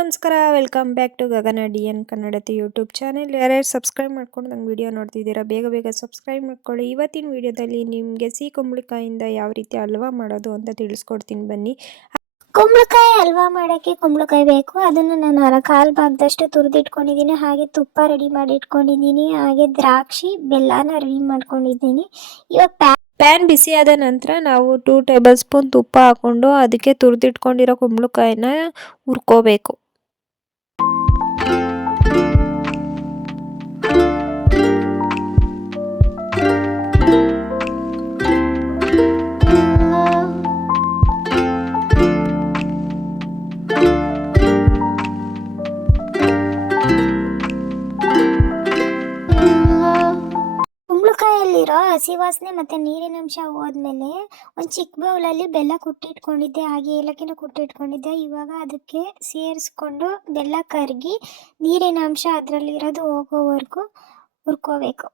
ನಮಸ್ಕಾರ, welcome back to Gagana D N Kannadathi YouTube channel. ಯಾರ್ಯಾರು subscribe ಮಾಡ್ಕೊಂಡು ನಂಗೆ ವಿಡಿಯೋ ನೋಡ್ತಿದ್ದೀರಾ, ಬೇಗ ಸಬ್ಸ್ಕ್ರೈಬ್ ಮಾಡ್ಕೊಳ್ಳಿ. ಇವತ್ತಿನ ವಿಡಿಯೋದಲ್ಲಿ ನಿಮಗೆ ಸಿಹಿ ಕುಂಬಳಕಾಯಿಂದ ಯಾವ ರೀತಿ ಹಲ್ವಾ ಮಾಡೋದು ಅಂತ ತಿಳಿಸ್ಕೊಡ್ತೀನಿ ಬನ್ನಿ. ಕುಂಬಳಕಾಯಿ ಹಲ್ವಾ ಮಾಡೋಕ್ಕೆ ಕುಂಬಳಕಾಯಿ ಬೇಕು. ಅದನ್ನು ನಾನು ಕಾಲು ಭಾಗದಷ್ಟು ತುರಿದಿಟ್ಕೊಂಡಿದ್ದೀನಿ. ಹಾಗೆ ತುಪ್ಪ ರೆಡಿ ಮಾಡಿ ಇಟ್ಕೊಂಡಿದ್ದೀನಿ. ಹಾಗೆ ದ್ರಾಕ್ಷಿ ಬೆಲ್ಲನ ರೆಡಿ ಮಾಡ್ಕೊಂಡಿದ್ದೀನಿ. ಇವಾಗ ಪ್ಯಾನ್ ಬಿಸಿಯಾದ ನಂತರ ನಾವು 2 ಟೇಬಲ್ ಸ್ಪೂನ್ ತುಪ್ಪ ಹಾಕ್ಕೊಂಡು ಅದಕ್ಕೆ ತುರಿದಿಟ್ಕೊಂಡಿರೋ ಕುಂಬಳಕಾಯಿನ ಹುರ್ಕೋಬೇಕು. ಕುಂಬಳಕಾಯಲ್ಲಿರೋ ಹಸಿ ವಾಸನೆ ಮತ್ತು ನೀರಿನಂಶ ಹೋದ್ಮೇಲೆ ಒಂದು ಚಿಕ್ಕ ಬೌಲಲ್ಲಿ ಬೆಲ್ಲ ಕುಟ್ಟಿಟ್ಕೊಂಡಿದ್ದೆ, ಹಾಗೆ ಏಲಕ್ಕಿನ ಕುಟ್ಟಿಟ್ಕೊಂಡಿದ್ದೆ. ಇವಾಗ ಅದಕ್ಕೆ ಸೇರಿಸ್ಕೊಂಡು ಬೆಲ್ಲ ಕರಗಿ ನೀರಿನಾಂಶ ಅದರಲ್ಲಿರೋದು ಹೋಗೋವರೆಗೂ ಹುರ್ಕೋಬೇಕು.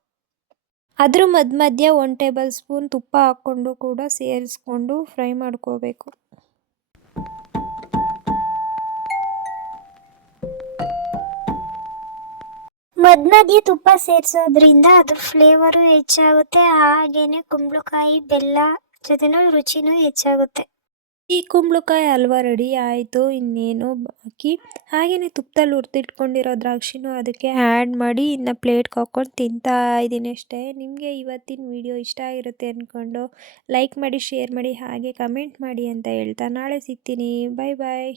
ಅದ್ರ ಮಧ್ಯ 1 ಟೇಬಲ್ ಸ್ಪೂನ್ ತುಪ್ಪ ಹಾಕ್ಕೊಂಡು ಕೂಡ ಸೇರಿಸ್ಕೊಂಡು ಫ್ರೈ ಮಾಡ್ಕೋಬೇಕು. ಮಧ್ಯ ತುಪ್ಪ ಸೇರಿಸೋದ್ರಿಂದ ಅದ್ರ ಫ್ಲೇವರು ಹೆಚ್ಚಾಗುತ್ತೆ, ಹಾಗೇನೆ ಕುಂಬಳಕಾಯಿ ಬೆಲ್ಲ ಜೊತೆನೂ ರುಚಿನೂ ಹೆಚ್ಚಾಗುತ್ತೆ. ಈ ಕುಂಬಳಕಾಯಿ ಹಲ್ವಾ ರೆಡಿ ಆಯಿತು. ಇನ್ನೇನು ಬಾಕಿ ಹಾಗೆಯೇ ತುಪ್ಪದಲ್ಲಿ ಹುರಿದಿಟ್ಕೊಂಡಿರೋ ದ್ರಾಕ್ಷಿನೂ ಅದಕ್ಕೆ ಆ್ಯಡ್ ಮಾಡಿ ಇನ್ನು ಪ್ಲೇಟ್ಗೆ ಹಾಕ್ಕೊಂಡು ತಿಂತಾ ಇದ್ದೀನಿ ಅಷ್ಟೇ. ನಿಮಗೆ ಇವತ್ತಿನ ವಿಡಿಯೋ ಇಷ್ಟ ಆಗಿರುತ್ತೆ ಅಂದ್ಕೊಂಡು ಲೈಕ್ ಮಾಡಿ, ಶೇರ್ ಮಾಡಿ, ಹಾಗೆ ಕಮೆಂಟ್ ಮಾಡಿ ಅಂತ ಹೇಳ್ತಾ ನಾಳೆ ಸಿಗ್ತೀನಿ. ಬಾಯ್.